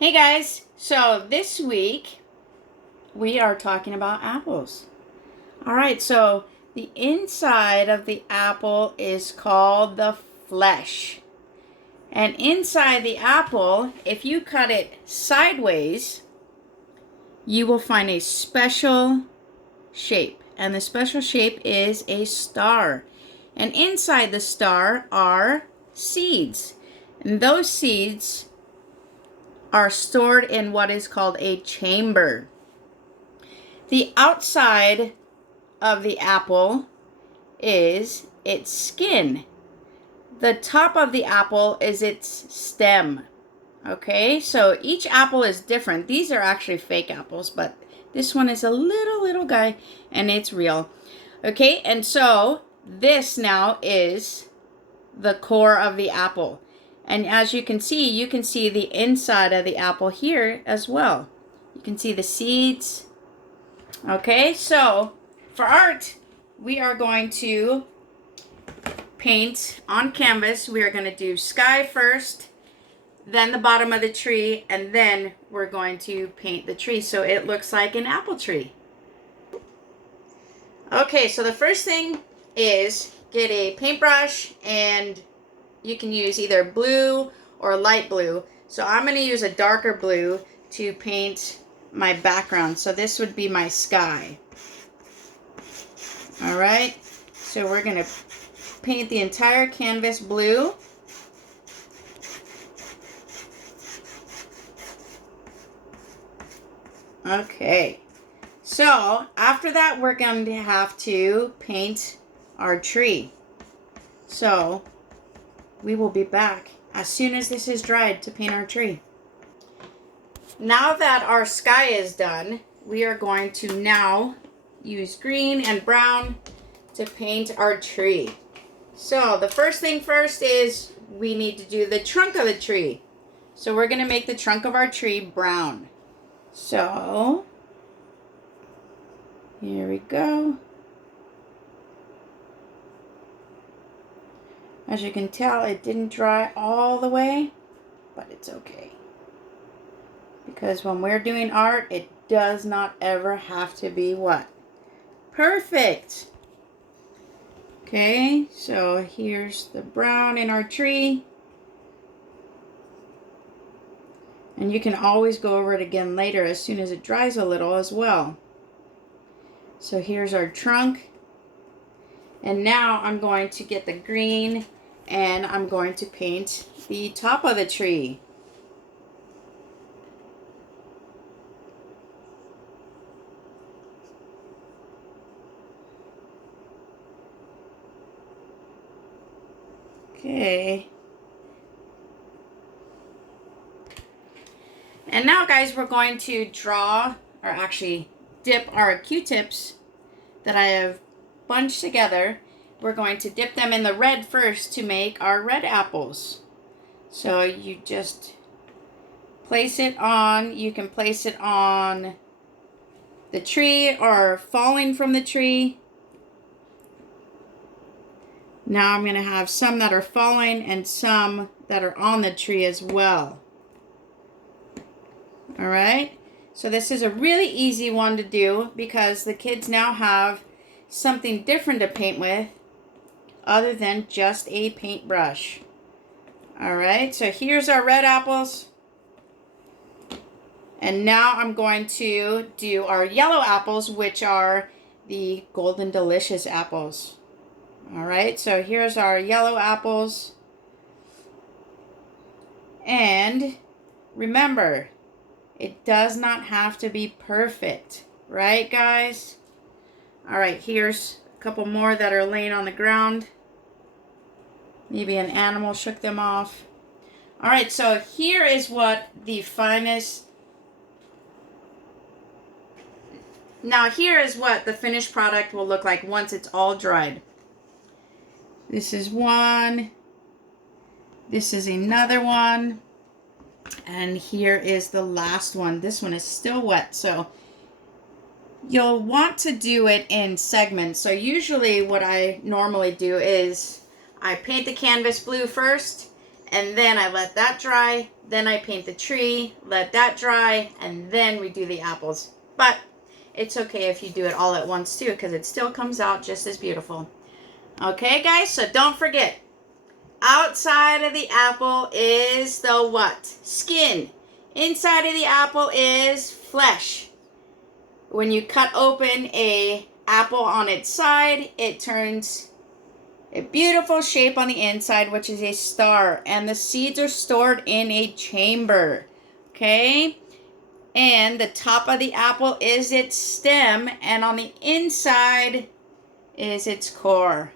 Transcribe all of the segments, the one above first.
Hey guys, so this week we are talking about apples. Alright, so the inside of the apple is called the flesh. And inside the apple, if you cut it sideways, you will find a special shape. And the special shape is a star. And inside the star are seeds. And those seeds are stored in what is called a chamber. The outside of the apple is its skin. The top of the apple is its stem. Okay, so each apple is different. These are actually fake apples, but this one is a little guy and it's real. Okay, and so this now is the core of the apple. And as you can see the inside of the apple here as well. You can see the seeds. Okay, so for art, we are going to paint on canvas. We are going to do sky first, then the bottom of the tree, and then we're going to paint the tree so it looks like an apple tree. Okay, so the first thing is get a paintbrush, and you can use either blue or light blue. So I'm going to use a darker blue to paint my background. So this would be my sky. All right, so we're going to paint the entire canvas blue. Okay, so after that we're going to have to paint our tree. So we will be back as soon as this is dried to paint our tree. Now that our sky is done, we are going to now use green and brown to paint our tree. So the first thing first is we need to do the trunk of the tree. So we're going to make the trunk of our tree brown. So here we go. As you can tell, it didn't dry all the way, but it's okay. Because when we're doing art, it does not ever have to be what? Perfect. Okay, so here's the brown in our tree. And you can always go over it again later as soon as it dries a little as well. So here's our trunk. And now I'm going to get the green and I'm going to paint the top of the tree. Okay. And now, guys, we're going to draw, or actually dip our Q-tips that I have bunched together. We're going to dip them in the red first to make our red apples. So you just place it on, you can place it on the tree or falling from the tree. Now I'm going to have some that are falling and some that are on the tree as well. All right, so this is a really easy one to do because the kids now have something different to paint with other than just a paintbrush. All right, so here's our red apples. And now I'm going to do our yellow apples, which are the Golden Delicious apples. All right, so here's our yellow apples. And remember, it does not have to be perfect, right, guys? All right, here's a couple more that are laying on the ground. Maybe an animal shook them off. All right, so here is what the finest... Now here is what the finished product will look like once it's all dried. This is one. This is another one. And here is the last one. This one is still wet, so you'll want to do it in segments. So usually what I normally do is I paint the canvas blue first, and then I let that dry. Then I paint the tree, let that dry, and then we do the apples. But it's okay if you do it all at once too, because it still comes out just as beautiful. Okay, guys, so don't forget, outside of the apple is the what? Skin. Inside of the apple is flesh. When you cut open a apple on its side, it turns a beautiful shape on the inside, which is a star, and the seeds are stored in a chamber. Okay? And the top of the apple is its stem, and on the inside is its core.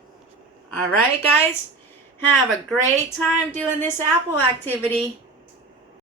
All right, guys? Have a great time doing this apple activity.